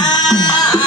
Ah,